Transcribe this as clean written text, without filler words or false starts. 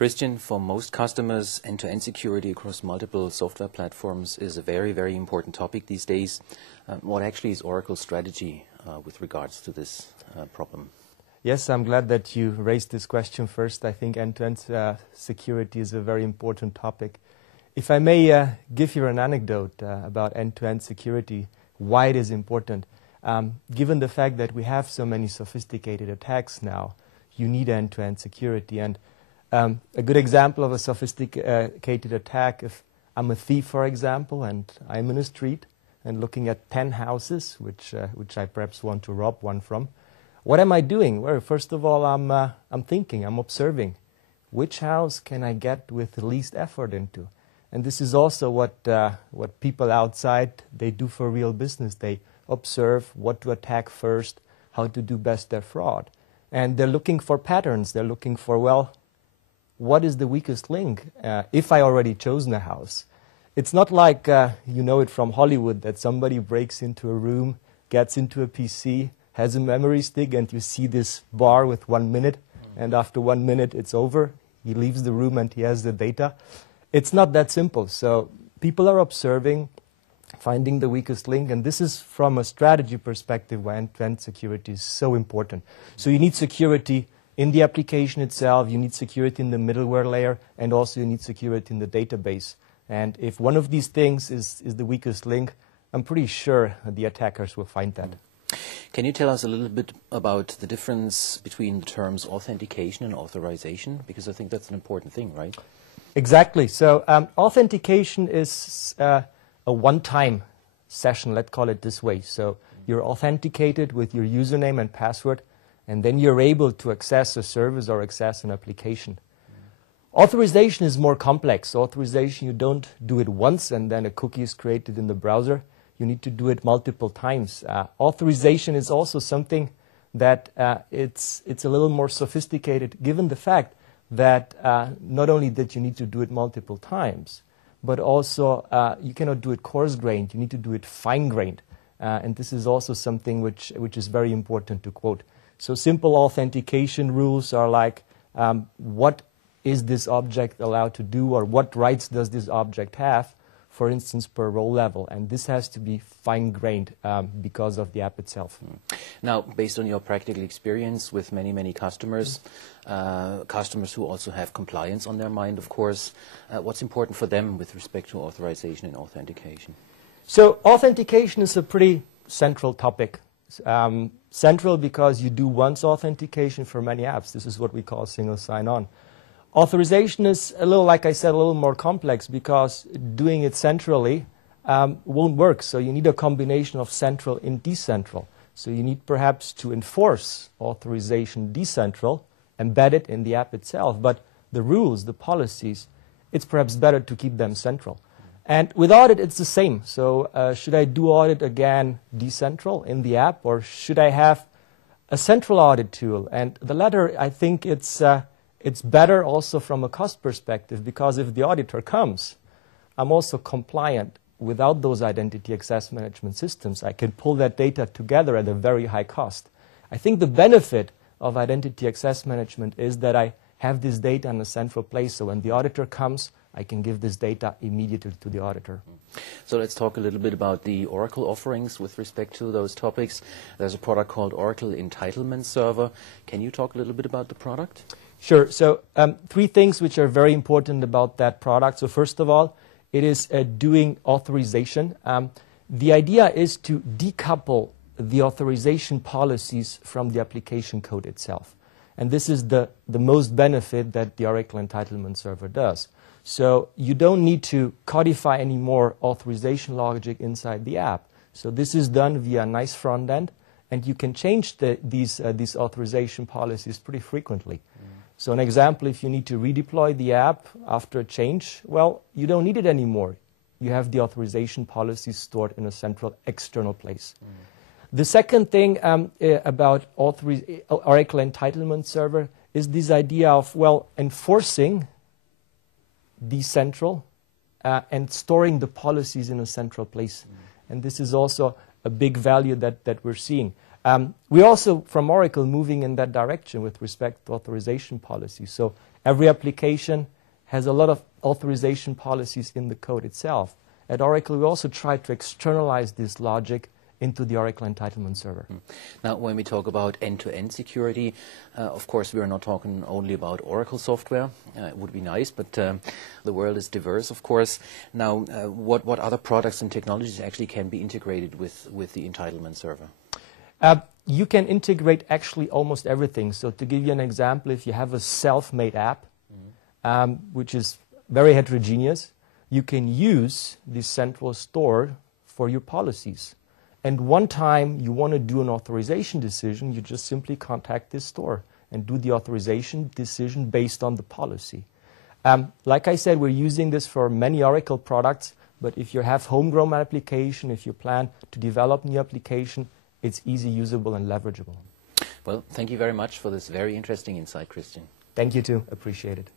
Christian, for most customers, end-to-end security across multiple software platforms is a very, very important topic these days. What actually is Oracle's strategy with regards to this problem? Yes, I'm glad that you raised this question first. I think end-to-end security is a very important topic. If I may give you an anecdote about end-to-end security, why it is important. Given the fact that we have so many sophisticated attacks now, you need end-to-end security. And a good example of a sophisticated attack, if I'm a thief, for example, and I'm in a street and looking at 10 houses, which I perhaps want to rob one from, what am I doing? Well, first of all, I'm thinking, I'm observing. Which house can I get with the least effort into? And this is also what people outside, they do for real business. They observe what to attack first, how to do best their fraud. And they're looking for patterns. They're looking for, well, what is the weakest link if I already chosen a house? It's not like you know it from Hollywood that somebody breaks into a room, gets into a PC, has a memory stick, and you see this bar with 1 minute, and after 1 minute it's over. He leaves the room and he has the data. It's not that simple. So people are observing, finding the weakest link, and this is from a strategy perspective why end-to-end security is so important. So you need security in the application itself, you need security in the middleware layer, and also you need security in the database. And if one of these things is the weakest link, I'm pretty sure the attackers will find that. Can you tell us a little bit about the difference between the terms authentication and authorization? Because I think that's an important thing, right? Exactly. So authentication is a one-time session, let's call it this way. So you're authenticated with your username and password, and then you're able to access a service or access an application. Authorization is more complex. Authorization, you don't do it once and then a cookie is created in the browser. You need to do it multiple times. Authorization is also something that it's a little more sophisticated, given the fact that not only that you need to do it multiple times, but also you cannot do it coarse-grained. You need to do it fine-grained. And this is also something which is very important to quote. So simple authentication rules are like, what is this object allowed to do, or what rights does this object have, for instance, per role level. And this has to be fine-grained because of the app itself. Now, based on your practical experience with many, many customers, customers who also have compliance on their mind, of course, what's important for them with respect to authorization and authentication? So authentication is a pretty central topic. Central because you do once authentication for many apps. This is what we call single sign-on. Authorization is a little, like I said, a little more complex because doing it centrally won't work. So you need a combination of central and decentral. So you need perhaps to enforce authorization decentral, embed it in the app itself. But the rules, the policies, it's perhaps better to keep them central. And with audit, it's the same. So should I do audit again decentral in the app, or should I have a central audit tool? And the latter, I think it's better also from a cost perspective, because if the auditor comes, I'm also compliant without those identity access management systems. I can pull that data together at a very high cost. I think the benefit of identity access management is that I have this data in a central place, so when the auditor comes, I can give this data immediately to the auditor. So let's talk a little bit about the Oracle offerings with respect to those topics. There's a product called Oracle Entitlement Server. Can you talk a little bit about the product? Sure. So 3 things which are very important about that product. So first of all, it is doing authorization. The idea is to decouple the authorization policies from the application code itself. And this is the most benefit that the Oracle Entitlement Server does. So you don't need to codify any more authorization logic inside the app. So this is done via a nice front end, and you can change these authorization policies pretty frequently. So an example, if you need to redeploy the app after a change, well, you don't need it anymore. You have the authorization policies stored in a central external place. The second thing about Oracle Entitlement Server is this idea of, well, enforcing decentral and storing the policies in a central place. And this is also a big value that we're seeing. We're also, from Oracle, moving in that direction with respect to authorization policy. So Every application has a lot of authorization policies in the code itself. At Oracle, we also try to externalize this logic into the Oracle Entitlement Server. Now, when we talk about end-to-end security, of course, we are not talking only about Oracle software. It would be nice, but the world is diverse, of course. Now, what other products and technologies actually can be integrated with the Entitlement Server? You can integrate actually almost everything. So to give you an example, if you have a self-made app, which is very heterogeneous, you can use the central store for your policies. And one time you want to do an authorization decision, you just simply contact this store and do the authorization decision based on the policy. Like I said, we're using this for many Oracle products, but if you have homegrown application, if you plan to develop new application, it's easy, usable, and leverageable. Well, thank you very much for this very interesting insight, Christian. Thank you too. Appreciate it.